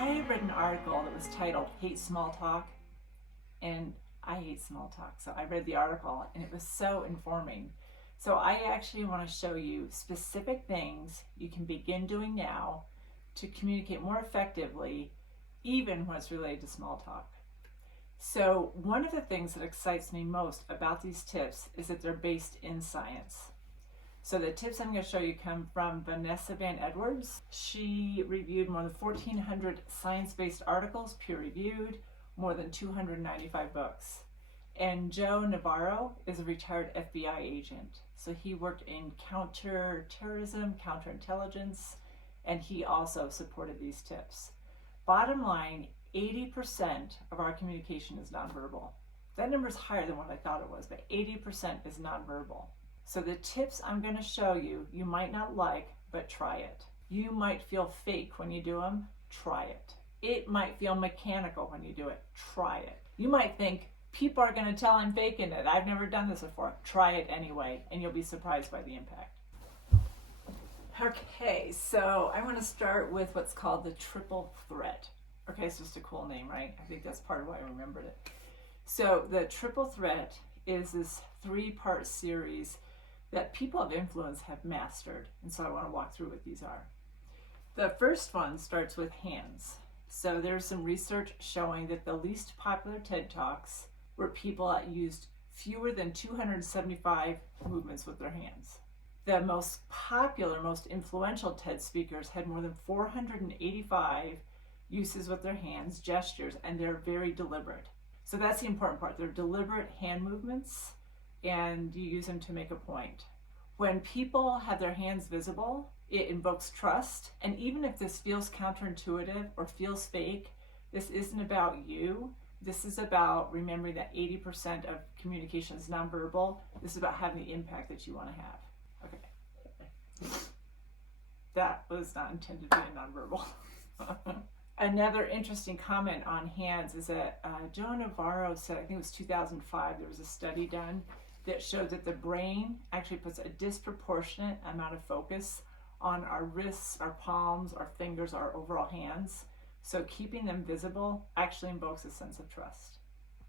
I read an article that was titled Hate Small Talk, and I hate small talk. So I read the article and it was so informing. So I actually want to show you specific things you can begin doing now to communicate more effectively, even when it's related to small talk. So one of the things that excites me most about these tips is that they're based in science. So the tips I'm going to show you come from Vanessa Van Edwards. She reviewed more than 1,400 science-based articles, peer-reviewed, more than 295 books. And Joe Navarro is a retired FBI agent. So he worked in counterterrorism, counterintelligence, and he also supported these tips. Bottom line, 80% of our communication is nonverbal. That number is higher than what I thought it was, but 80% is nonverbal. So the tips I'm going to show you, you might not like, but try it. You might feel fake when you do them, try it. It might feel mechanical when you do it, try it. You might think, people are going to tell I'm faking it. I've never done this before. Try it anyway, and you'll be surprised by the impact. Okay, so I want to start with what's called the triple threat. Okay, it's just a cool name, right? I think that's part of why I remembered it. So the triple threat is this 3-part series that people of influence have mastered. And so I want to walk through what these are. The first one starts with hands. So there's some research showing that the least popular TED Talks were people that used fewer than 275 movements with their hands. The most popular, most influential TED speakers had more than 485 uses with their hands, gestures, and they're very deliberate. So that's the important part. They're deliberate hand movements, and you use them to make a point. When people have their hands visible, it invokes trust. And even if this feels counterintuitive or feels fake, this isn't about you. This is about remembering that 80% of communication is nonverbal. This is about having the impact that you want to have. Okay. That was not intended to be nonverbal. Another interesting comment on hands is that Joe Navarro said, I think it was 2005, there was a study done that showed that the brain actually puts a disproportionate amount of focus on our wrists, our palms, our fingers, our overall hands. So keeping them visible actually invokes a sense of trust.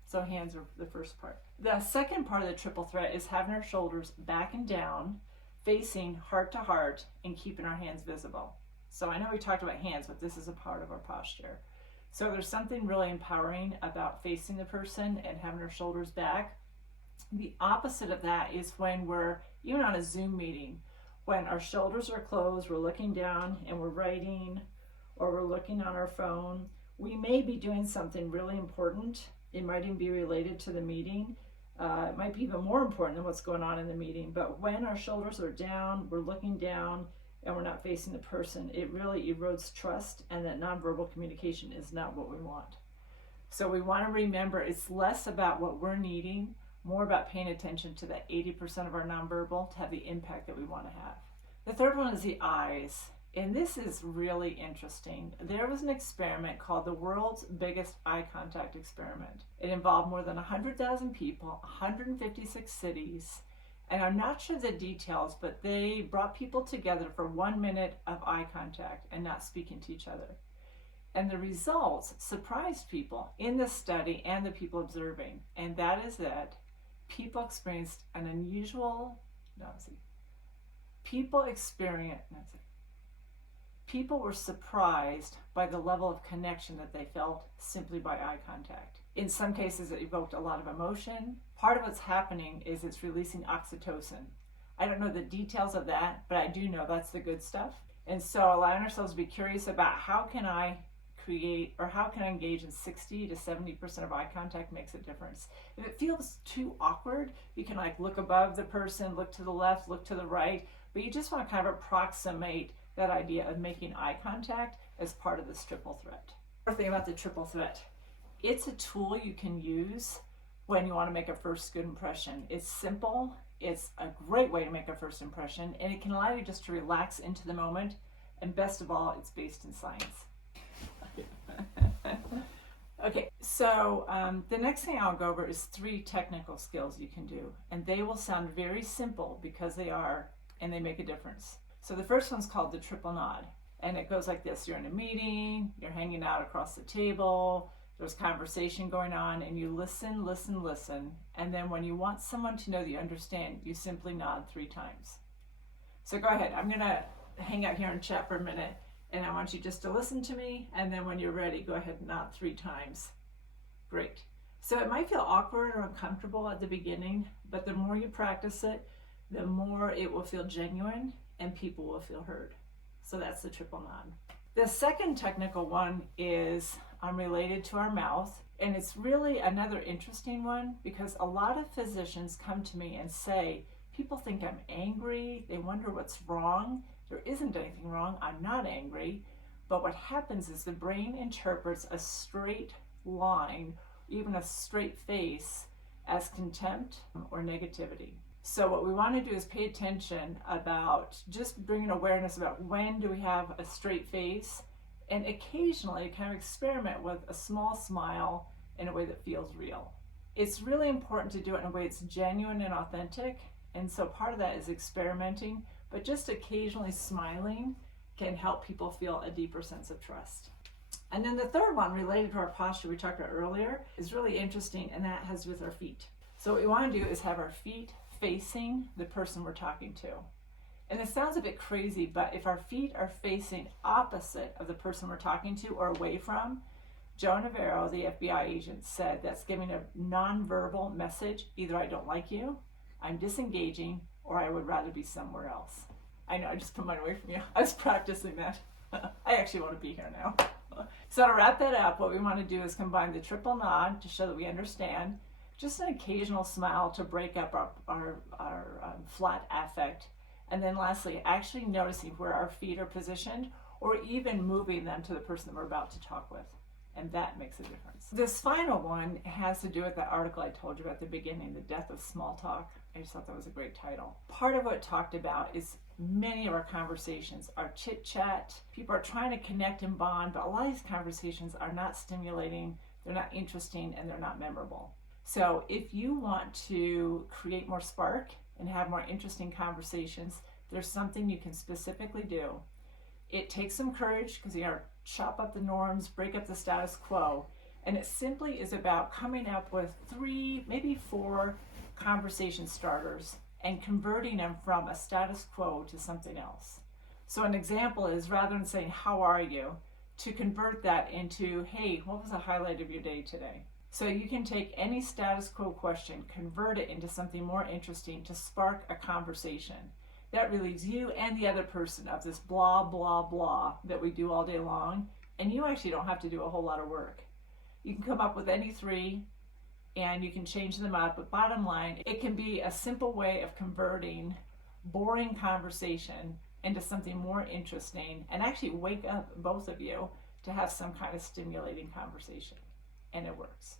So hands are the first part. The second part of the triple threat is having our shoulders back and down, facing heart to heart, and keeping our hands visible. So I know we talked about hands, but this is a part of our posture. So there's something really empowering about facing the person and having our shoulders back. The opposite of that is when we're, even on a Zoom meeting, when our shoulders are closed, we're looking down and we're writing, or we're looking on our phone. We may be doing something really important. It might even be related to the meeting. It might be even more important than what's going on in the meeting. But when our shoulders are down, we're looking down, and we're not facing the person, it really erodes trust, and that nonverbal communication is not what we want. So we want to remember it's less about what we're needing, more about paying attention to that 80% of our nonverbal to have the impact that we want to have. The third one is the eyes. And this is really interesting. There was an experiment called the world's biggest eye contact experiment. It involved more than 100,000 people, 156 cities, and I'm not sure the details, but they brought people together for 1 minute of eye contact and not speaking to each other. And the results surprised people in the study and the people observing, and that is that people experienced an unusual, people were surprised by the level of connection that they felt simply by eye contact. In some cases, it evoked a lot of emotion. Part of what's happening is it's releasing oxytocin. I don't know the details of that, but I do know that's the good stuff. And so allowing ourselves to be curious about how can I create, or how can I engage in 60 to 70% of eye contact makes a difference. If it feels too awkward, you can look above the person, look to the left, look to the right, but you just want to kind of approximate that idea of making eye contact as part of this triple threat. Another thing about the triple threat, it's a tool you can use when you want to make a first good impression. It's simple, it's a great way to make a first impression, and it can allow you just to relax into the moment, and best of all, it's based in science. Okay, so the next thing I'll go over is 3 technical skills you can do, and they will sound very simple because they are, and they make a difference. So the first one's called the triple nod. And it goes like this. You're in a meeting, you're hanging out across the table, there's conversation going on, and you listen, listen, listen. And then when you want someone to know that you understand, you simply nod 3 times. So go ahead. I'm going to hang out here and chat for a minute, and I want you just to listen to me. And then when you're ready, go ahead and nod 3 times. Great. So it might feel awkward or uncomfortable at the beginning, but the more you practice it, the more it will feel genuine and people will feel heard. So that's the triple nod. The second technical one is related to our mouth, and it's really another interesting one because a lot of physicians come to me and say, people think I'm angry, they wonder what's wrong. There isn't anything wrong, I'm not angry. But what happens is the brain interprets a straight line, even a straight face, as contempt or negativity. So what we want to do is pay attention about just bringing awareness about when do we have a straight face, and occasionally kind of experiment with a small smile in a way that feels real. It's really important to do it in a way that's genuine and authentic, and so part of that is experimenting, but just occasionally smiling can help people feel a deeper sense of trust. And then the third one, related to our posture we talked about earlier, is really interesting, and that has with our feet. So what we want to do is have our feet facing the person we're talking to. And it sounds a bit crazy, but if our feet are facing opposite of the person we're talking to or away from, Joe Navarro, the FBI agent, said that's giving a nonverbal message. Either I don't like you, I'm disengaging, or I would rather be somewhere else. I know, I just put mine away from you. I was practicing that. I actually want to be here now. So to wrap that up, what we want to do is combine the triple nod to show that we understand, just an occasional smile to break up our flat affect, and then lastly, actually noticing where our feet are positioned or even moving them to the person that we're about to talk with. And that makes a difference. This final one has to do with the article I told you about at the beginning, The Death of Small Talk. I just thought that was a great title. Part of what it talked about is many of our conversations are chit chat. People are trying to connect and bond, but a lot of these conversations are not stimulating, they're not interesting, and they're not memorable. So if you want to create more spark and have more interesting conversations, there's something you can specifically do. It takes some courage because you gotta chop up the norms, break up the status quo, and it simply is about coming up with 3, maybe 4 conversation starters and converting them from a status quo to something else. So an example is, rather than saying, how are you, to convert that into, hey, what was the highlight of your day today? So you can take any status quo question, convert it into something more interesting to spark a conversation. That relieves you and the other person of this blah, blah, blah that we do all day long, and you actually don't have to do a whole lot of work. You can come up with any 3, and you can change them up, but bottom line, it can be a simple way of converting boring conversation into something more interesting and actually wake up both of you to have some kind of stimulating conversation. And it works.